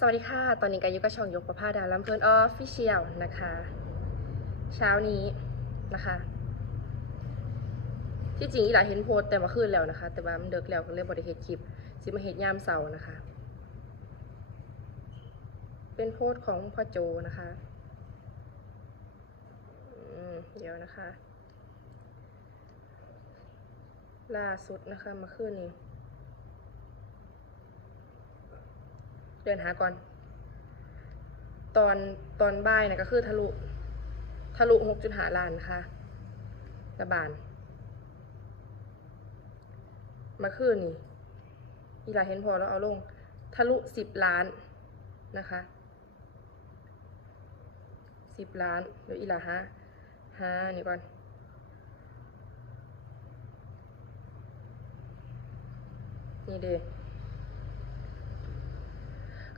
สวัสดีค่ะ ตอนนี้ก็อยู่กับช่องยกประภาดาลำเพลินออฟฟิเชียลนะคะ เช้านี้นะคะ ที่จริงอีหลาเห็นโพสแต่ว่าคืนแล้วนะคะ แต่ว่ามันเดึกแล้วก็เลยบริเหตุคลิปสิมาเหตุยามเสาร์นะคะ เป็นโพสของพ่อโจนะคะอืมเดี๋ยวนะคะ ล่าสุดนะคะมาคืนนี้ ดินหาก่อน ตอนตอนบ่ายนะก็คือทะลุทะลุหกจุดหาล้านค่ะระบาลมาคืนนี่อีหลาเห็นพอแล้วเอาลง ทะลุสิบล้านนะคะสิบล้านเดี๋ยวอีหลาฮะฮะนี่ก่อนนี่เด้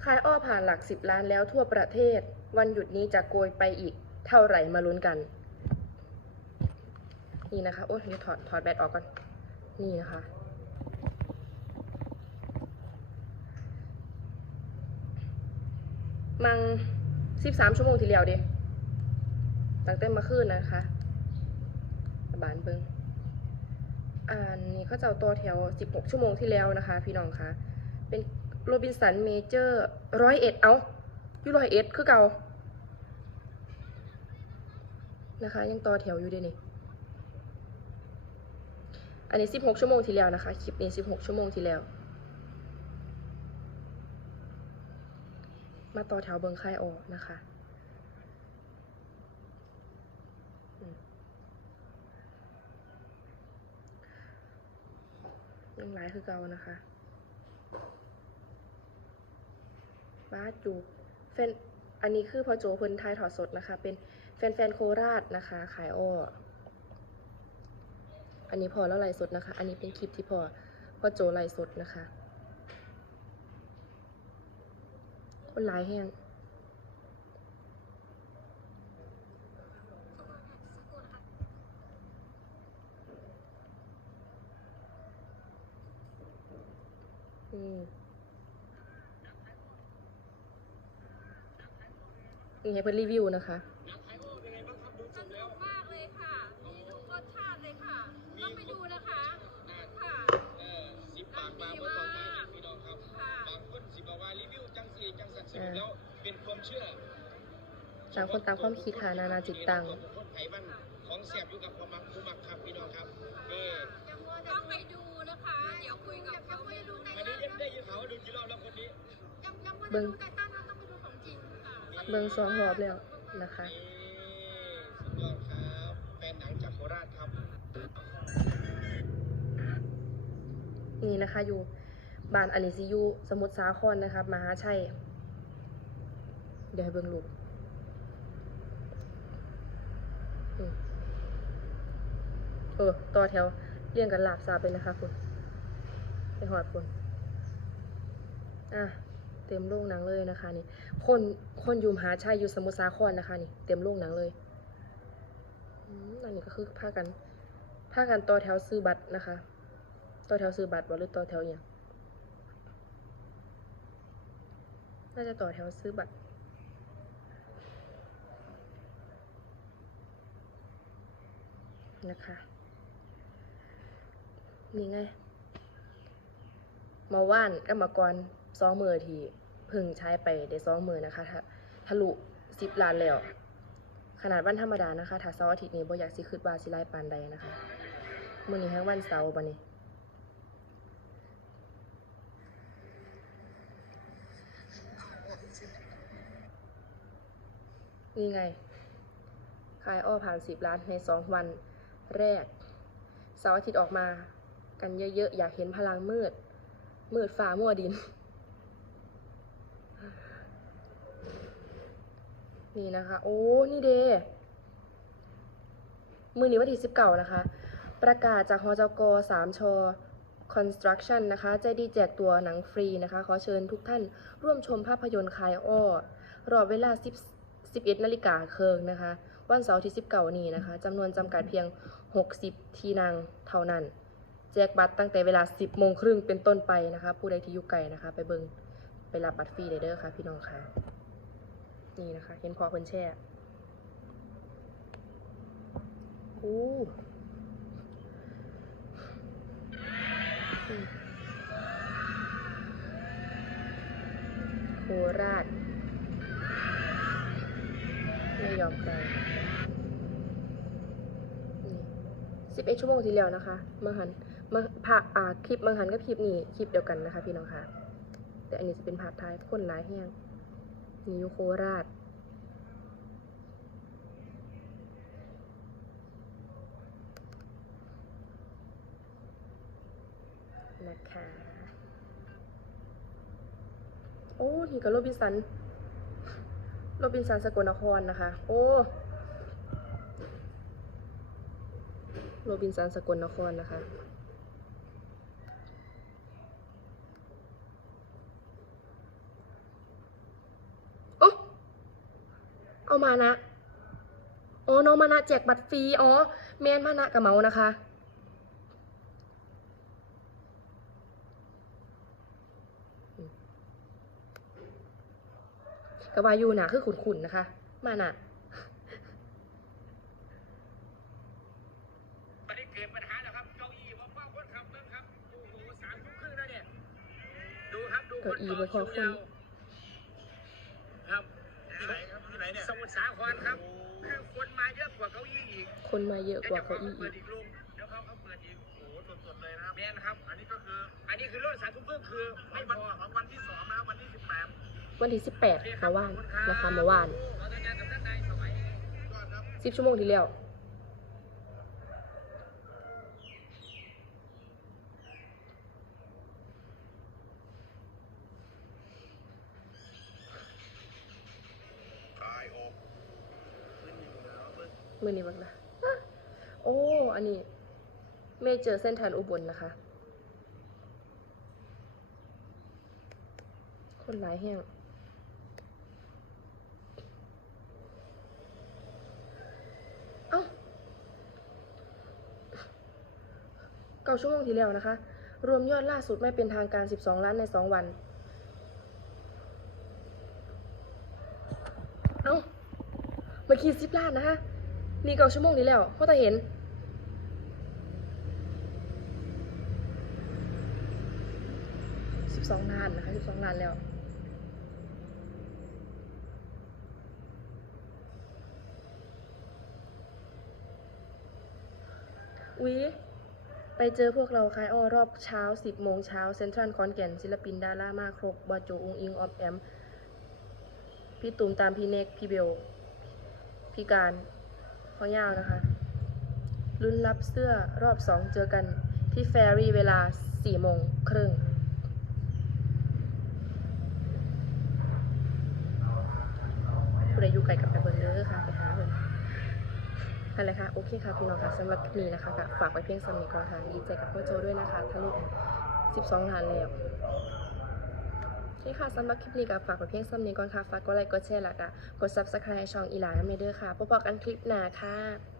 ขายอ้อผ่านหลักสิบล้านแล้วทั่วประเทศ วันหยุดนี้จะโกยไปอีกเท่าไหร่มาลุ้นกัน นี่นะคะ โอ้ยเดี๋ยวถอดถอดแบตออกก่อน นี่นะคะ มังสิบสามชั่วโมงที่แล้วดิตั้งแต่มาคืนนะคะบานเบิงอันนี้เขาจะเอาตัวแถวสิบหกชั่วโมงที่แล้วนะคะ พี่น้องคะ เป็น โรบินสันเมเจอร์ร้อยเอ็ดเอาอยู่ร้อยเอ็ดคือเก่านะคะ ยังต่อแถวอยู่เด้วยนี่อันนี้สิบหกชั่วโมงที่แล้วนะคะ คลิปนี้สิบหกชั่วโมงที่แล้ว มาต่อแถวเบิงค่ายออนะคะยังหลายคือเก่านะคะ บ้าจูแฟนอันนี้คือพอโจเพิ่นทายถอดสดนะคะ เป็นแฟนแฟนๆโคราชนะคะ ขายอ้ออันนี้พอแล้วไลฟ์สดนะคะ อันนี้เป็นคลิปที่พอพอโจไลฟ์สดนะคะ คนหลายแห้งอืม นี่ให้เพิ่นรีวิวนะคะสนุกมากเลยค่ะ มีทุกรสชาติเลยค่ะ ต้องไปดูนะคะ ค่ะเออสิบบาทมาเมื่อตอนนี้พี่น้องครับค่ะบางคนสิบอกว่ารีวิวจังสีจังสันสนุกแล้วเป็นความเชื่อต่างคนต่างความคิดค่ะนานาจิตตังของคนไทยบ้านของแสบอยู่กับความมักผู้มักครับพี่น้องครับนี่ต้องไปดูนะคะ เดี๋ยวคุยกับเขาไม่รู้ในอันนี้ยังได้ยินเขาวว่าดูกี่รอบแล้วคนนี้ยังยังไม่เบิ่ได้ง เบิ่งสองรอบแล้วนะคะนี่สุดยอดครับแฟนหนังจากโคราชครับ นี่นะคะอยู่บ้านอันนี้ซิอยูสมุทรสาครนะครับ มหาชัย เดี๋ยวให้เบิ่งรูปอืมเออ ต่อแถวเรียงกันหลาบซาไปนะคะคุณไปหอดคุณอะ เต็มโรงหนังเลยนะคะนี่ คนคนอยู่มหาชัยอยู่สมุทรสาครนะคะนี่ เต็มโรงหนังเลยอันนี้ก็คือพากันพากันต่อแถวซื้อบัตรนะคะต่อแถวซื้อบัตรหรือต่อแถวอย่างน่าจะต่อแถวซื้อบัตรนะคะนี่ไงมาว่านก็มากร สองมือทีพึ่งใช้ไปได้สองมือนะคะทะลุสิบล้านแล้ว ขนาดวันธรรมดานะคะ ถ้าเสาร์อาทิตย์นี้บ่อยากสิคืดว่าสิไล่ปานใดนะคะมื้อนี้แห้งวันเสาร์บัดนี้นี่ไง ขายอ้อผ่านสิบล้านในสองวันแรก เสาร์อาทิตย์ออกมา กันเยอะๆ อยากเห็นพลังมืด มืดฟ้ามัวดิน นี่นะคะ โอ้ นี่เดมือนี้วันที่สิบเก้านะคะ ประกาศจากหจกสามช Construction นะคะใจดีแจกตัวหนังฟรีนะคะ ขอเชิญทุกท่านร่วมชมภาพยนตร์คายอ้อ รอบเวลา 10 11นาฬิกาเคิงนะคะ วันเสาร์ที่19นี้นะคะจำนวนจำกัดเพียง 60 ที่นั่งเท่านั้น แจกบัตรตั้งแต่เวลา 10โมงครึ่งเป็นต้นไปนะคะ ผู้ใดที่อยู่ไกลนะคะ ไปเบิงไปรับบัตรฟรีเด้อค่ะพี่น้องค่ะ นี่นะคะ เห็นพอเพิ่นแช่อู้โคราชไม่ยอมแปลนี่สิบเอ็ดชั่วโมงที่แล้วนะคะมื่อหันมื่อภาคอ่าคลิปมื่อหันกับคลิปนี้คลิปเดียวกันนะคะ พี่น้องค่ะ แต่อันนี้จะเป็นภาคท้ายคนหลายแห้ง นี่อยู่โคราช นะคะ โอ้ นี่ก็โรบินสัน โรบินสันสกลนครนะคะ โอ้ โรบินสันสกลนครนะคะ โอ้ เอามานะ อ๋อ น้องมานะแจกบัตรฟรี อ๋อแมนมานะกับเมานะคะ กับวายูนะคือขุนๆนะคะ มานะเกิดปัญหาแล้วครับเก้าอี้ว่าว่าคนขับเบิ่งครับโอ้โหสามทุ่มครึ่งแล้วเนี่ดูครับดูเก้าอี้บ่พอคน ครับที่ไหนครับที่ไหน เนี่ยสมุทรสาครครับ คือคนมาเยอะกว่าเก้าอี้อีกคนมาเยอะกว่าเก้าอี้เปิอีดกอีกลุงเดี๋ยวเขาเขาเปิดอีกโอ้โหสดๆเลยนะครับแมนครับ อันนี้ก็คือ อันนี้คือรถสามทุ่มครึ่งคือไม่พอของวันที่สองนะครับวันที่สิบแปดวันที่สิบแปดเมื่อวานนะคะเมื่อวานเราจะงานกับท่านนายสมัยก่อนครับสิบชั่วโมงที่แล้ว ทายออก มือนี้บ้างนะโอ้ อันนี้เมเจอร์เส้นทางอุบลนะคะ คนหลายแห้งเอ้าเก้าชั่วโมงที่แล้วนะคะ รวมยอดล่าสุดไม่เป็นทางการ 12 ล้านใน 2 วัน เอ้า เมื่อกี้สิบล้านนะคะนี่เก้าชั่วโมงนี้แล้วพ่อตาเห็น สิบสองล้านนะคะสิบสองล้านแล้วอุ๊ยไปเจอพวกเราคายอ้อรอบเช้า 10 โมงเช้าเซ็นทรัลคอนแก่นศิลปินดารามาครบบอโจองอิงออมแอม พี่ตูมตามพี่เน็กพี่เบล พี่การพ่อยาวนะคะลุ้นรับเสื้อรอบสองเจอกันที่แฟรี่เวลาสี่โมงครึ่งผู้ใดอยู่ไกลกับไปเบิร์เดอร์ค่ะ ไปหาเพิ่นนั่นแหละค่ะ โอเคค่ะ พี่น้องค่ะสำหรับคลิปนี้นะคะก็ฝากไว้เพียงสำนีก่อนค่ะดีใจกับพ่อโจด้วยนะคะทะลุ12ล้านแล้ว ที่ค่ะสำหรับคลิปนี้ก็ฝากไว้เพียงซ้ำนี้ก่อนค่ะ ฝากกดไลค์กดแชร์แล้วก็กด subscribe ช่องอีหลาน้ำเนเดอร์ค่ะพบกันคลิปหน้าค่ะ